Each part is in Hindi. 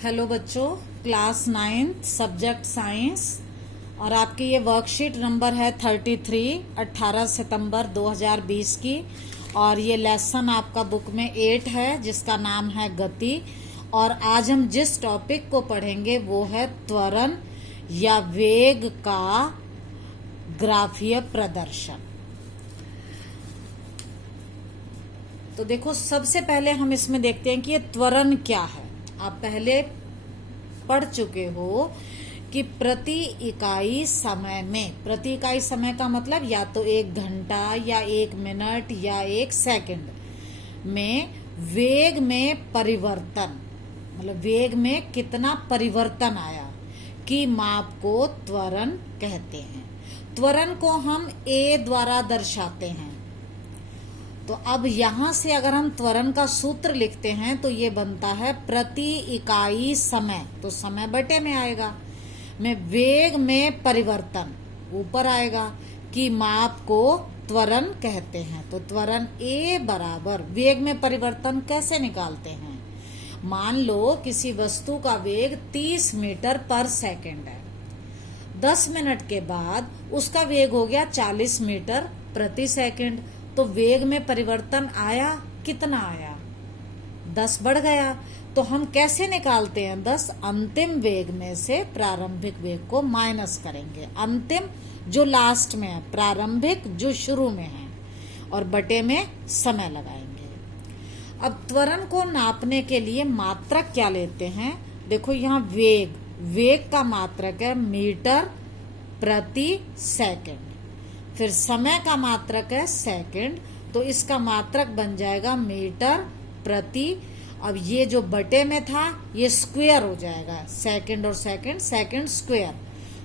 हेलो बच्चों, क्लास 9 सब्जेक्ट साइंस और आपकी ये वर्कशीट नंबर है 33 18 सितंबर 2020 की। और ये लेसन आपका बुक में 8 है जिसका नाम है गति। और आज हम जिस टॉपिक को पढ़ेंगे वो है त्वरण या वेग का ग्राफीय प्रदर्शन। तो देखो, सबसे पहले हम इसमें देखते हैं कि ये त्वरण क्या है। आप पहले पढ़ चुके हो कि प्रति इकाई समय का मतलब या तो 1 घंटा या 1 मिनट या 1 सेकंड में वेग में परिवर्तन, मतलब वेग में कितना परिवर्तन आया की माप को त्वरण कहते हैं। त्वरण को हम a द्वारा दर्शाते हैं। तो अब यहां से अगर हम त्वरण का सूत्र लिखते हैं तो ये बनता है प्रति इकाई समय, तो समय बटे में आएगा, में वेग में परिवर्तन ऊपर आएगा कि माप को त्वरण कहते हैं। तो त्वरण a बराबर वेग में परिवर्तन कैसे निकालते हैं। मान लो किसी वस्तु का वेग 30 मीटर पर सेकंड है। 10 मिनट के बाद उसका वेग हो गया 40 मीटर प्रति सेकंड। तो वेग में परिवर्तन आया, कितना आया? 10 बढ़ गया। तो हम कैसे निकालते हैं 10? अंतिम वेग में से प्रारंभिक वेग को माइनस करेंगे। अंतिम जो लास्ट में है, प्रारंभिक जो शुरू में है, और बटे में समय लगाएंगे। अब त्वरण को नापने के लिए मात्रक क्या लेते हैं? देखो यहाँ वेग का मात्रक है मीटर प्रति सेकंड। फिर समय का मात्रक है सेकंड, तो इसका मात्रक बन जाएगा मीटर प्रति। अब ये जो बटे में था ये स्क्वायर हो जाएगा, सेकंड और सेकंड स्क्वायर,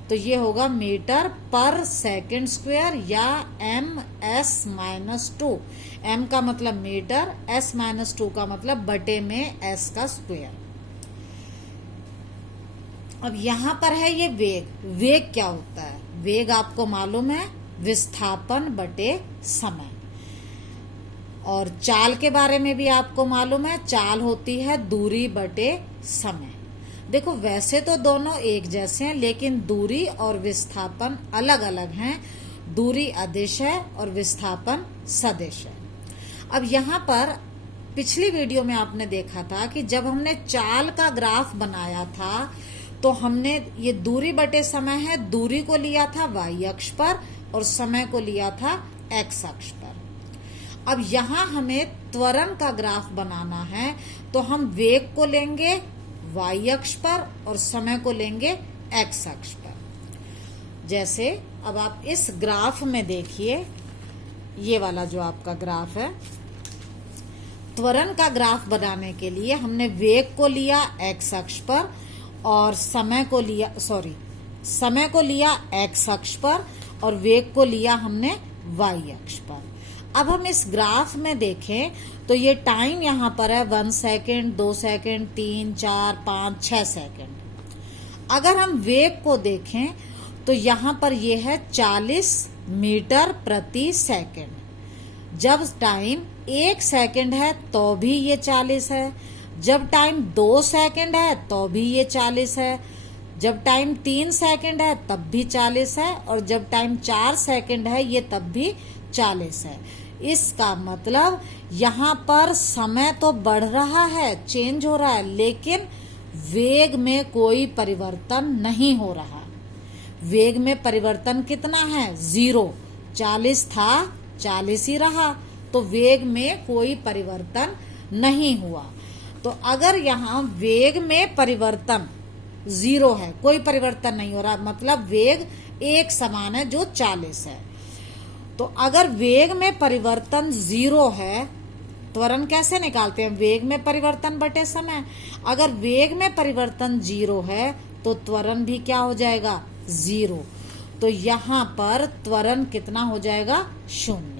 तो ये होगा मीटर पर सेकंड स्क्वायर या ms-2। m का मतलब मीटर, s-2 का मतलब बटे में s का स्क्वायर। अब यहां पर है ये वेग क्या होता है? वेग आपको मालूम है विस्थापन बटे समय। और चाल के बारे में भी आपको मालूम है, चाल होती है दूरी बटे समय। देखो, वैसे तो दोनों एक जैसे हैं लेकिन दूरी और विस्थापन अलग अलग हैं। दूरी अदिश है और विस्थापन सदिश है। अब यहाँ पर पिछली वीडियो में आपने देखा था कि जब हमने चाल का ग्राफ बनाया था तो हमने ये दूरी बटे समय है, दूरी को लिया था y अक्ष पर और समय को लिया था x अक्ष पर। अब यहाँ हमें त्वरण का ग्राफ बनाना है तो हम वेग को लेंगे y अक्ष पर और समय को लेंगे x अक्ष पर। जैसे अब आप इस ग्राफ में देखिए, ये वाला जो आपका ग्राफ है, त्वरण का ग्राफ बनाने के लिए हमने वेग को लिया x अक्ष पर और समय को लिया x अक्ष पर और वेग को लिया हमने y अक्ष पर। अब हम इस ग्राफ में देखें तो ये टाइम यहाँ पर है 1 सेकंड, 2 सेकंड, 3, 4, 5, 6 सेकंड। अगर हम वेग को देखें तो यहाँ पर ये है 40 मीटर प्रति सेकंड। जब टाइम 1 सेकंड है तो भी ये 40 है, जब टाइम 2 सेकंड है तो भी ये 40 है, जब टाइम 3 सेकंड है तब भी 40 है, और जब टाइम 4 सेकंड है ये तब भी 40 है। इसका मतलब यहाँ पर समय तो बढ़ रहा है, चेंज हो रहा है, लेकिन वेग में कोई परिवर्तन नहीं हो रहा। वेग में परिवर्तन कितना है? 0। 40 था, 40 ही रहा, तो वेग में कोई परिवर्तन नहीं हुआ। तो अगर यहाँ वेग में परिवर्तन 0 है, कोई परिवर्तन नहीं हो रहा, मतलब वेग एक समान है जो 40 है। तो अगर वेग में परिवर्तन 0 है, त्वरण कैसे निकालते हैं? वेग में परिवर्तन बटे समय। अगर वेग में परिवर्तन 0 है तो त्वरण भी क्या हो जाएगा? 0। तो यहाँ पर त्वरण कितना हो जाएगा? 0।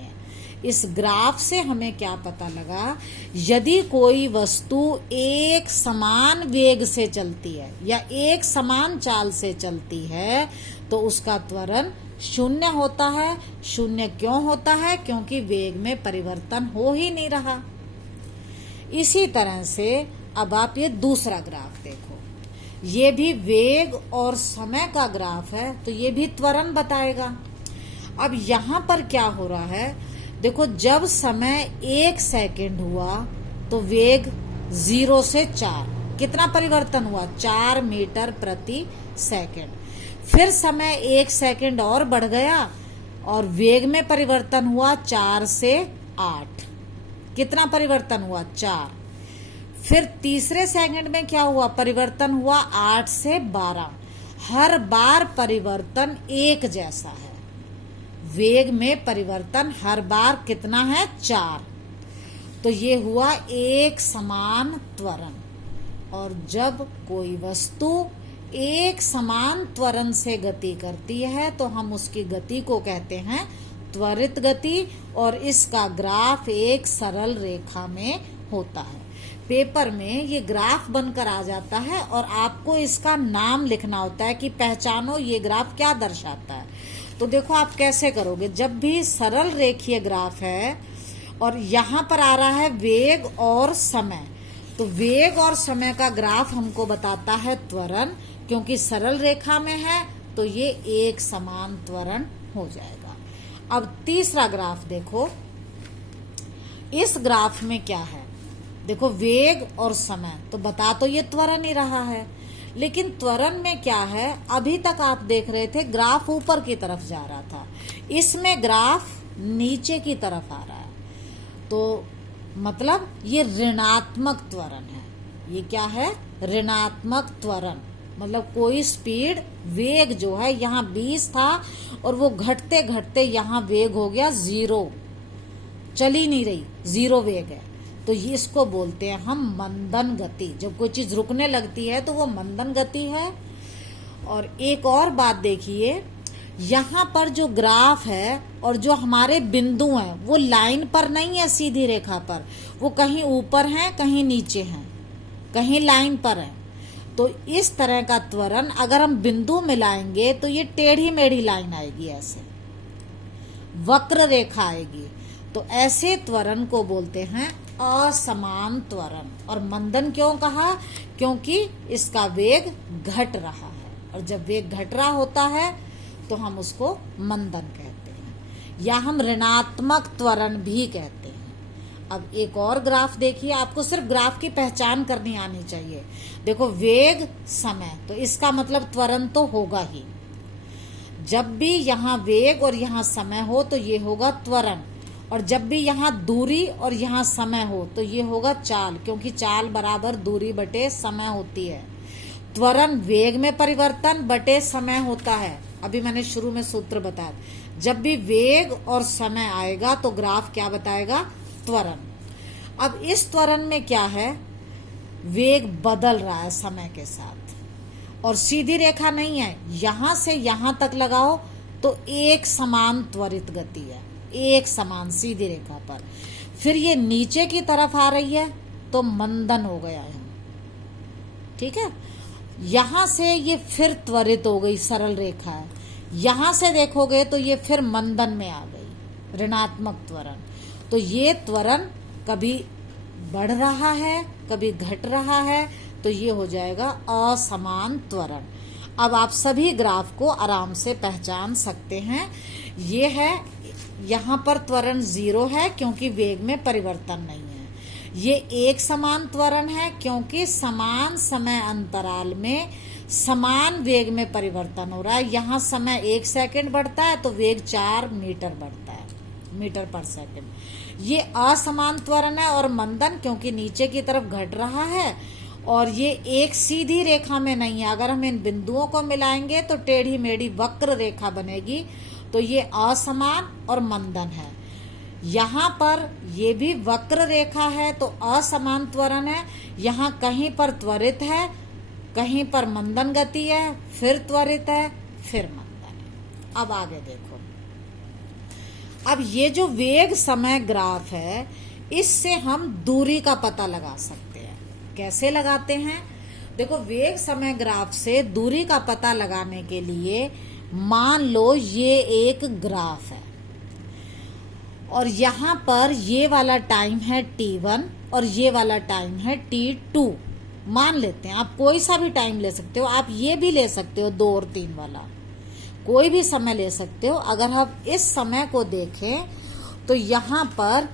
इस ग्राफ से हमें क्या पता लगा? यदि कोई वस्तु एक समान वेग से चलती है या एक समान चाल से चलती है तो उसका त्वरण 0 होता है। 0 क्यों होता है? क्योंकि वेग में परिवर्तन हो ही नहीं रहा। इसी तरह से अब आप ये दूसरा ग्राफ देखो। ये भी वेग और समय का ग्राफ है, तो ये भी त्वरण बताएगा। अब यहाँ पर क्या हो रहा है, देखो जब समय 1 सेकंड हुआ तो वेग 0 से 4 कितना परिवर्तन हुआ, 4 मीटर प्रति सेकंड। फिर समय 1 सेकंड और बढ़ गया और वेग में परिवर्तन हुआ 4 से 8, कितना परिवर्तन हुआ, 4। फिर तीसरे सेकंड में क्या हुआ, परिवर्तन हुआ 8 से 12। हर बार परिवर्तन एक जैसा है, वेग में परिवर्तन हर बार कितना है, 4। तो ये हुआ एक समान त्वरण। और जब कोई वस्तु एक समान त्वरण से गति करती है तो हम उसकी गति को कहते हैं त्वरित गति, और इसका ग्राफ एक सरल रेखा में होता है। पेपर में ये ग्राफ बनकर आ जाता है और आपको इसका नाम लिखना होता है कि पहचानो ये ग्राफ क्या दर्शाता है। तो देखो आप कैसे करोगे, जब भी सरल रेखीय ग्राफ है और यहाँ पर आ रहा है वेग और समय, तो वेग और समय का ग्राफ हमको बताता है त्वरण, क्योंकि सरल रेखा में है तो ये एक समान त्वरण हो जाएगा। अब तीसरा ग्राफ देखो, इस ग्राफ में क्या है, देखो वेग और समय, तो बता तो ये त्वरण ही रहा है, लेकिन त्वरण में क्या है, अभी तक आप देख रहे थे ग्राफ ऊपर की तरफ जा रहा था, इसमें ग्राफ नीचे की तरफ आ रहा है, तो मतलब ये ऋणात्मक त्वरण है। ये क्या है, ऋणात्मक त्वरण, मतलब कोई स्पीड, वेग जो है यहाँ 20 था और वो घटते घटते यहाँ वेग हो गया 0, चल ही नहीं रही, 0 वेग है, तो ये इसको बोलते हैं हम मंदन गति। जब कोई चीज रुकने लगती है तो वो मंदन गति है। और एक और बात देखिए, यहाँ पर जो ग्राफ है और जो हमारे बिंदु हैं वो लाइन पर नहीं है, सीधी रेखा पर, वो कहीं ऊपर हैं, कहीं नीचे हैं, कहीं लाइन पर है। तो इस तरह का त्वरण अगर हम बिंदु मिलाएंगे तो ये टेढ़ी मेढ़ी लाइन आएगी, ऐसे वक्र रेखा आएगी। तो ऐसे त्वरण को बोलते हैं असमान त्वरण। और मंदन क्यों कहा, क्योंकि इसका वेग घट रहा है, और जब वेग घट रहा होता है तो हम उसको मंदन कहते हैं, या हम ऋणात्मक त्वरण भी कहते हैं। अब एक और ग्राफ देखिए, आपको सिर्फ ग्राफ की पहचान करनी आनी चाहिए। देखो वेग समय, तो इसका मतलब त्वरण तो होगा ही। जब भी यहाँ वेग और यहाँ समय हो तो ये होगा त्वरण, और जब भी यहाँ दूरी और यहाँ समय हो तो ये होगा चाल, क्योंकि चाल बराबर दूरी बटे समय होती है। त्वरण वेग में परिवर्तन बटे समय होता है। अभी मैंने शुरू में सूत्र बताया, जब भी वेग और समय आएगा तो ग्राफ क्या बताएगा, त्वरण। अब इस त्वरण में क्या है, वेग बदल रहा है समय के साथ, और सीधी रेखा नहीं है, यहां से यहां तक लगाओ तो एक समान त्वरित गति है, एक समान सीधी रेखा पर। फिर ये नीचे की तरफ आ रही है तो मंदन हो गया है, ठीक है। यहां से ये फिर त्वरित हो गई, सरल रेखा है, यहां से देखोगे तो ये फिर मंदन में आ गई, ऋणात्मक त्वरण। तो ये त्वरण कभी बढ़ रहा है, कभी घट रहा है, तो ये हो जाएगा असमान त्वरण। अब आप सभी ग्राफ को आराम से पहचान सकते हैं। ये है, यहाँ पर त्वरण 0 है क्योंकि वेग में परिवर्तन नहीं है। ये एक समान त्वरण है क्योंकि समान समय अंतराल में समान वेग में परिवर्तन हो रहा है। यहाँ समय 1 सेकंड बढ़ता है तो वेग 4 मीटर बढ़ता है, मीटर पर सेकंड। ये असमान त्वरण है। और मंदन क्योंकि नीचे की तरफ घट रहा है और ये एक सीधी रेखा में नहीं है। अगर हम इन बिंदुओं को मिलाएंगे तो टेढ़ी मेढ़ी वक्र रेखा बनेगी, तो ये असमान और मंदन है। यहाँ पर ये भी वक्र रेखा है तो असमान त्वरण है। यहाँ कहीं पर त्वरित है, कहीं पर मंदन गति है, फिर त्वरित है, फिर मंदन है। अब आगे देखो, अब ये जो वेग समय ग्राफ है, इससे हम दूरी का पता लगा सकते हैं। कैसे लगाते हैं, देखो वेग समय ग्राफ से दूरी का पता लगाने के लिए मान लो ये एक ग्राफ है और यहाँ पर ये वाला टाइम है t1 और ये वाला टाइम है t2। मान लेते हैं, आप कोई सा भी टाइम ले सकते हो, आप ये भी ले सकते हो 2 और 3 वाला, कोई भी समय ले सकते हो। अगर आप इस समय को देखें तो यहाँ पर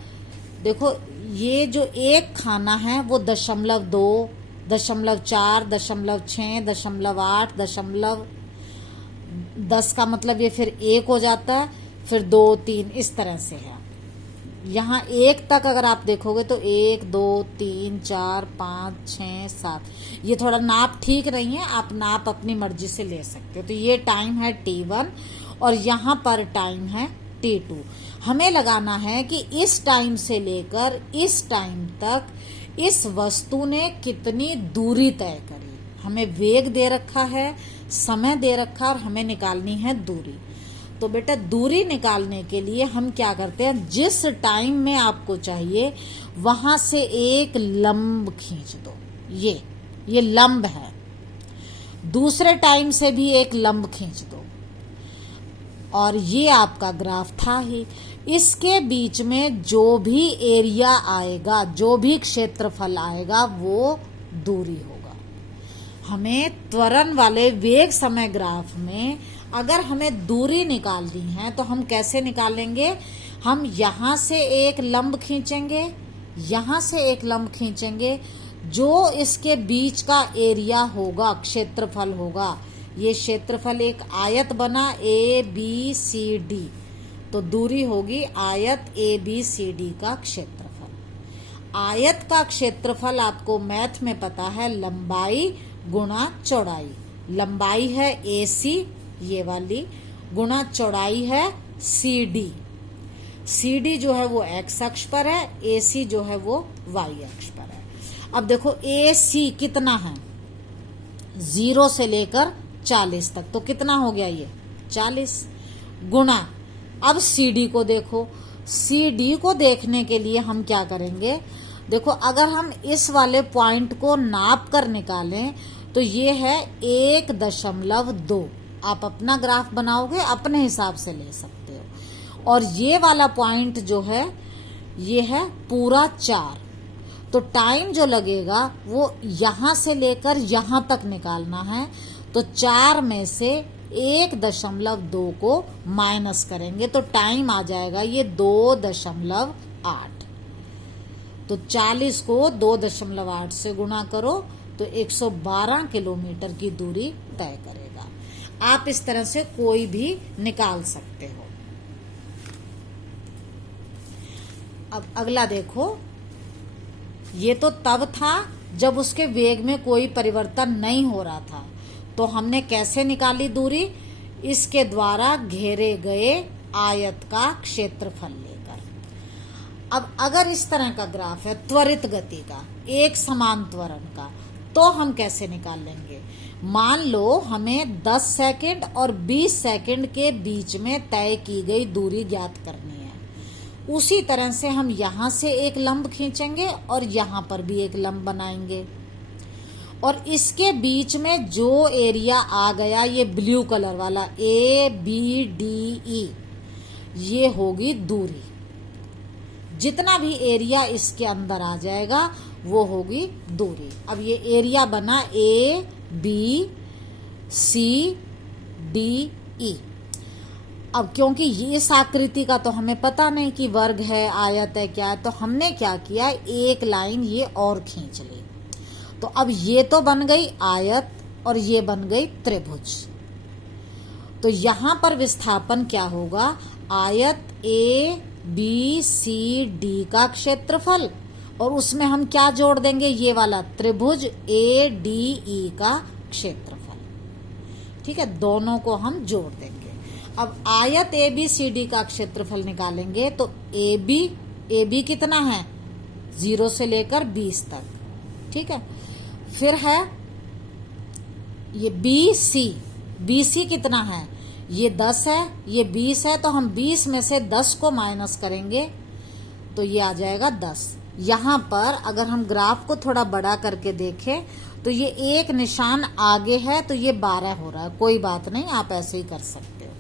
देखो, ये जो एक खाना है वो 0.2, 0.4, 0.6, 0.8, 0.10 का मतलब ये फिर 1 हो जाता है, फिर 2, 3 इस तरह से है। यहाँ 1 तक अगर आप देखोगे तो 1, 2, 3, 4, 5, 6, 7, ये थोड़ा नाप ठीक नहीं है, आप नाप अपनी मर्जी से ले सकते हो। तो ये टाइम है T1 और यहाँ पर टाइम है T2। हमें लगाना है कि इस टाइम से लेकर इस टाइम तक इस वस्तु ने कितनी दूरी तय करी। हमें वेग दे रखा है, समय दे रखा और हमें निकालनी है दूरी। तो बेटा दूरी निकालने के लिए हम क्या करते हैं, जिस टाइम में आपको चाहिए वहां से एक लंब खींच दो। ये लंब है। दूसरे टाइम से भी एक लंब खींच दो और ये आपका ग्राफ था ही। इसके बीच में जो भी एरिया आएगा, जो भी क्षेत्रफल आएगा वो दूरी होगा। हमें त्वरण वाले वेग समय ग्राफ में अगर हमें दूरी निकालनी है तो हम कैसे निकालेंगे, हम यहाँ से एक लंब खींचेंगे, यहाँ से एक लंब खींचेंगे, जो इसके बीच का एरिया होगा, क्षेत्रफल होगा। ये क्षेत्रफल एक आयत बना ABCD, तो दूरी होगी आयत ABCD का क्षेत्रफल। आयत का क्षेत्रफल आपको मैथ में पता है, लंबाई गुणा चौड़ाई। लंबाई है AC ये वाली, गुणा चौड़ाई है CD। CD जो है वो x अक्ष पर है, AC जो है वो y अक्ष पर है। अब देखो AC कितना है, 0 से लेकर 40 तक, तो कितना हो गया ये 40 गुणा। अब CD को देखो, CD को देखने के लिए हम क्या करेंगे, देखो अगर हम इस वाले पॉइंट को नाप कर निकालें तो ये है 1.2। आप अपना ग्राफ बनाओगे अपने हिसाब से ले सकते हो। और ये वाला पॉइंट जो है ये है पूरा 4, तो टाइम जो लगेगा वो यहाँ से लेकर यहाँ तक निकालना है। तो 4 में से 1.2 को माइनस करेंगे तो टाइम आ जाएगा ये 2.8। तो 40 को 2.8 से गुणा करो तो 112 किलोमीटर की दूरी तय करेगा। आप इस तरह से कोई भी निकाल सकते हो। अब अगला देखो, ये तो तब था जब उसके वेग में कोई परिवर्तन नहीं हो रहा था, तो हमने कैसे निकाली दूरी, इसके द्वारा घेरे गए आयत का क्षेत्रफल लेकर। अब अगर इस तरह का ग्राफ है त्वरित गति का, एक समान त्वरण का, तो हम कैसे निकाल लेंगे। मान लो हमें 10 सेकंड और 20 सेकंड के बीच में तय की गई दूरी ज्ञात करनी है। उसी तरह से हम यहाँ से एक लंब खींचेंगे और यहाँ पर भी एक लंब बनाएंगे, और इसके बीच में जो एरिया आ गया ये ब्लू कलर वाला ABDE, ये होगी दूरी। जितना भी एरिया इसके अंदर आ जाएगा वो होगी दूरी। अब ये एरिया बना ABCDE। अब क्योंकि ये इस आकृति का तो हमें पता नहीं कि वर्ग है, आयत है, क्या है, तो हमने क्या किया, एक लाइन ये और खींच ली। तो अब ये तो बन गई आयत और ये बन गई त्रिभुज। तो यहां पर विस्थापन क्या होगा, आयत ABCD का क्षेत्रफल, और उसमें हम क्या जोड़ देंगे, ये वाला त्रिभुज ADE का क्षेत्रफल। ठीक है, दोनों को हम जोड़ देंगे। अब आयत ABCD का क्षेत्रफल निकालेंगे तो AB कितना है, 0 से लेकर 20 तक। ठीक है, फिर है ये BC कितना है, ये 10 है, ये 20 है, तो हम 20 में से 10 को माइनस करेंगे तो ये आ जाएगा 10। यहाँ पर अगर हम ग्राफ को थोड़ा बड़ा करके देखें तो ये एक निशान आगे है तो ये 12 हो रहा है, कोई बात नहीं, आप ऐसे ही कर सकते हो।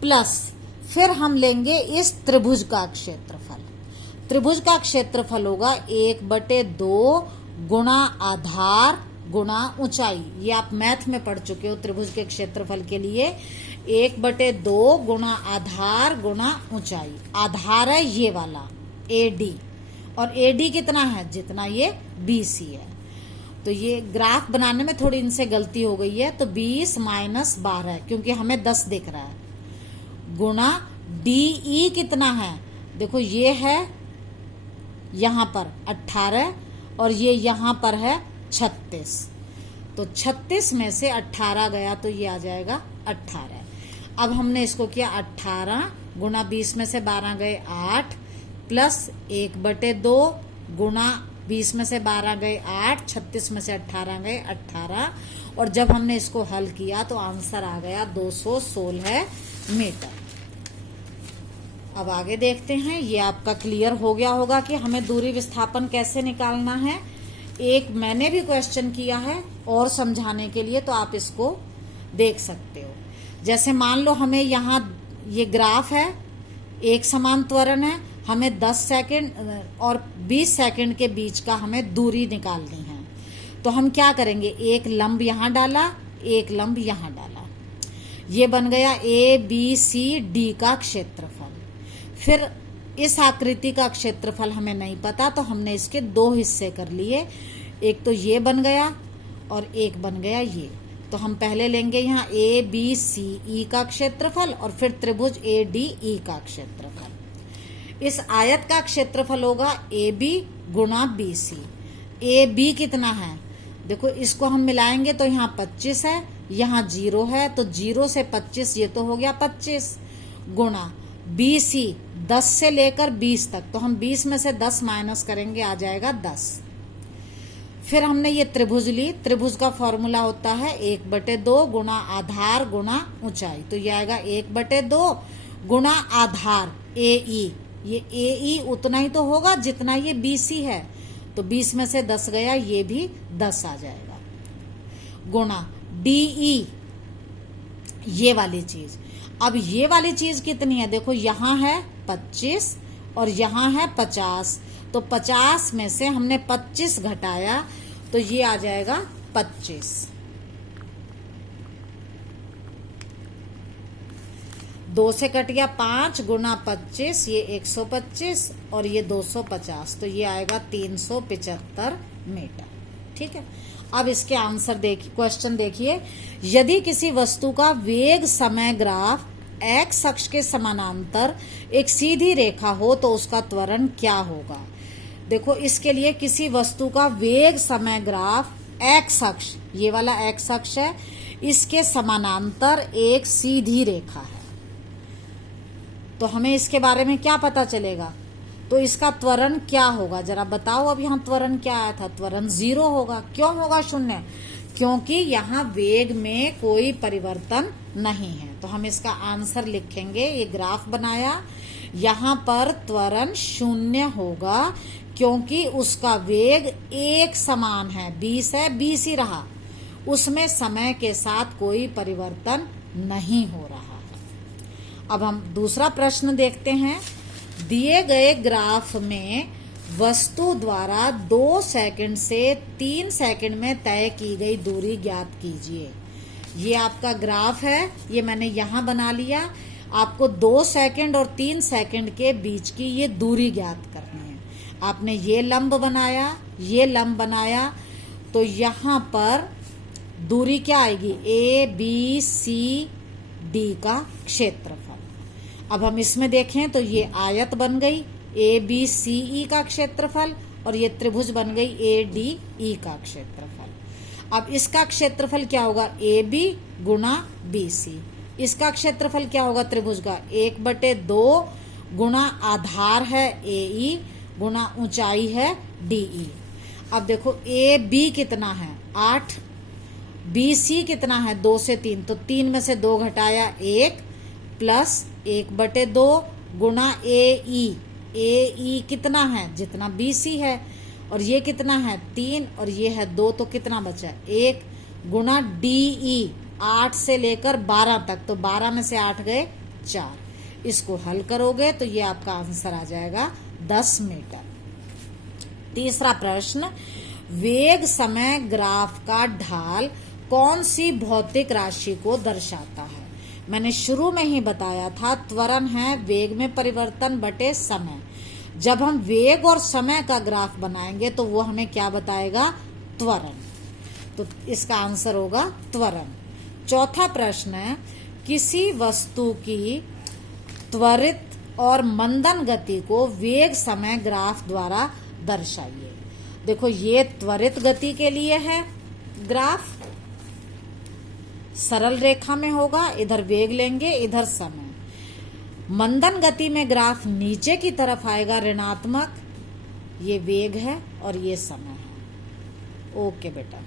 प्लस फिर हम लेंगे इस त्रिभुज का क्षेत्रफल। त्रिभुज का क्षेत्रफल होगा 1/2 गुणा आधार गुणा ऊंचाई। ये आप मैथ में पढ़ चुके हो त्रिभुज के क्षेत्रफल के लिए। 1/2 गुणा आधार गुणा ऊंचाई। आधार है ये वाला AD, और AD कितना है, जितना ये BC है। तो ये ग्राफ बनाने में थोड़ी इनसे गलती हो गई है, तो 20 - 12 क्योंकि हमें 10 दिख रहा है, गुणा DE कितना है, देखो ये है यहां पर 18 और ये यहां पर है 36। तो 36 में से 18 गया तो ये आ जाएगा 18। अब हमने इसको किया 18 गुणा 20 में से 12 गए 8 प्लस 1/2 गुणा 20 में से 12 गए 8, 36 में से 18 गए 18, और जब हमने इसको हल किया तो आंसर आ गया 216 मीटर। अब आगे देखते हैं। ये आपका क्लियर हो गया होगा कि हमें दूरी विस्थापन कैसे निकालना है। एक मैंने भी क्वेश्चन किया है और समझाने के लिए, तो आप इसको देख सकते हो। जैसे मान लो हमें यहाँ ये ग्राफ है, एक समान त्वरण है, हमें 10 सेकंड और 20 सेकंड के बीच का हमें दूरी निकालनी है। तो हम क्या करेंगे, एक लंब यहाँ डाला, एक लंब यहाँ डाला, ये बन गया ABCD का क्षेत्रफल। फिर इस आकृति का क्षेत्रफल हमें नहीं पता, तो हमने इसके 2 हिस्से कर लिए। एक तो ये बन गया और एक बन गया ये। तो हम पहले लेंगे यहाँ ABCE का क्षेत्रफल और फिर त्रिभुज ADE का क्षेत्रफल। इस आयत का क्षेत्रफल होगा AB गुणा BC। AB कितना है, देखो इसको हम मिलाएंगे तो यहाँ 25 है, यहाँ 0 है, तो 0 से 25 ये तो हो गया 25 गुणा BC 10 से लेकर 20 तक, तो हम 20 में से 10 माइनस करेंगे, आ जाएगा 10। फिर हमने ये त्रिभुज ली, त्रिभुज का फॉर्मूला होता है 1/2 गुणा आधार गुणा ऊंचाई। तो ये आएगा 1/2 गुणा आधार AE, ये AE उतना ही तो होगा जितना ये BC है, तो 20 में से 10 गया, ये भी 10 आ जाएगा, गुणा DE ये वाली चीज। अब ये वाली चीज कितनी है, देखो यहाँ है 25 और यहाँ है 50, तो 50 में से हमने 25 घटाया तो ये आ जाएगा 25। 2 से कट गया 5 गुणा 25, ये 125 और ये 250, तो ये आएगा 375 मीटर। ठीक है। अब इसके आंसर देखिए, क्वेश्चन देखिए। यदि किसी वस्तु का वेग समय ग्राफ x अक्ष के समानांतर एक सीधी रेखा हो तो उसका त्वरण क्या होगा। देखो इसके लिए किसी वस्तु का वेग समय ग्राफ x अक्ष, ये वाला x अक्ष है, इसके समानांतर एक सीधी रेखा है, तो हमें इसके बारे में क्या पता चलेगा, तो इसका त्वरण क्या होगा जरा बताओ। अब यहाँ त्वरण क्या आया था, त्वरण 0 होगा। क्यों होगा 0, क्योंकि यहाँ वेग में कोई परिवर्तन नहीं है। तो हम इसका आंसर लिखेंगे, ये ग्राफ बनाया, यहाँ पर त्वरण 0 होगा क्योंकि उसका वेग एक समान है, 20 है, 20 ही रहा, उसमें समय के साथ कोई परिवर्तन नहीं हो रहा है। अब हम दूसरा प्रश्न देखते हैं। दिए गए ग्राफ में वस्तु द्वारा 2 सेकंड से 3 सेकंड में तय की गई दूरी ज्ञात कीजिए। ये आपका ग्राफ है, ये मैंने यहाँ बना लिया। आपको 2 सेकंड और 3 सेकंड के बीच की ये दूरी ज्ञात करनी है। आपने ये लंब बनाया, ये लंब बनाया, तो यहाँ पर दूरी क्या आएगी, ABCD का क्षेत्रफल। अब हम इसमें देखें तो ये आयत बन गई ABCE का क्षेत्रफल और ये त्रिभुज बन गई ADE का क्षेत्रफल। अब इसका क्षेत्रफल क्या होगा, AB गुणा BC। इसका क्षेत्रफल क्या होगा त्रिभुज का, 1/2 गुणा आधार है AE गुणा ऊंचाई है DE। अब देखो AB कितना है 8, BC कितना है 2 से 3, तो 3 में से 2 घटाया 1 प्लस 1/2 गुणा AE कितना है जितना BC है, और ये कितना है 3 और ये है 2, तो कितना बचा 1 गुणा DE 8 से लेकर 12 तक, तो 12 में से 8 गए 4। इसको हल करोगे तो ये आपका आंसर आ जाएगा 10 मीटर। तीसरा प्रश्न, वेग समय ग्राफ का ढाल कौन सी भौतिक राशि को दर्शाता है? मैंने शुरू में ही बताया था, त्वरण है वेग में परिवर्तन बटे समय। जब हम वेग और समय का ग्राफ बनाएंगे तो वो हमें क्या बताएगा? त्वरण। तो इसका आंसर होगा त्वरण। चौथा प्रश्न है, किसी वस्तु की त्वरित और मंदन गति को वेग समय ग्राफ द्वारा दर्शाइए। देखो, ये त्वरित गति के लिए है ग्राफ, सरल रेखा में होगा, इधर वेग लेंगे, इधर समय। मंदन गति में ग्राफ नीचे की तरफ आएगा, ऋणात्मक, ये वेग है और ये समय है। ओके बेटा।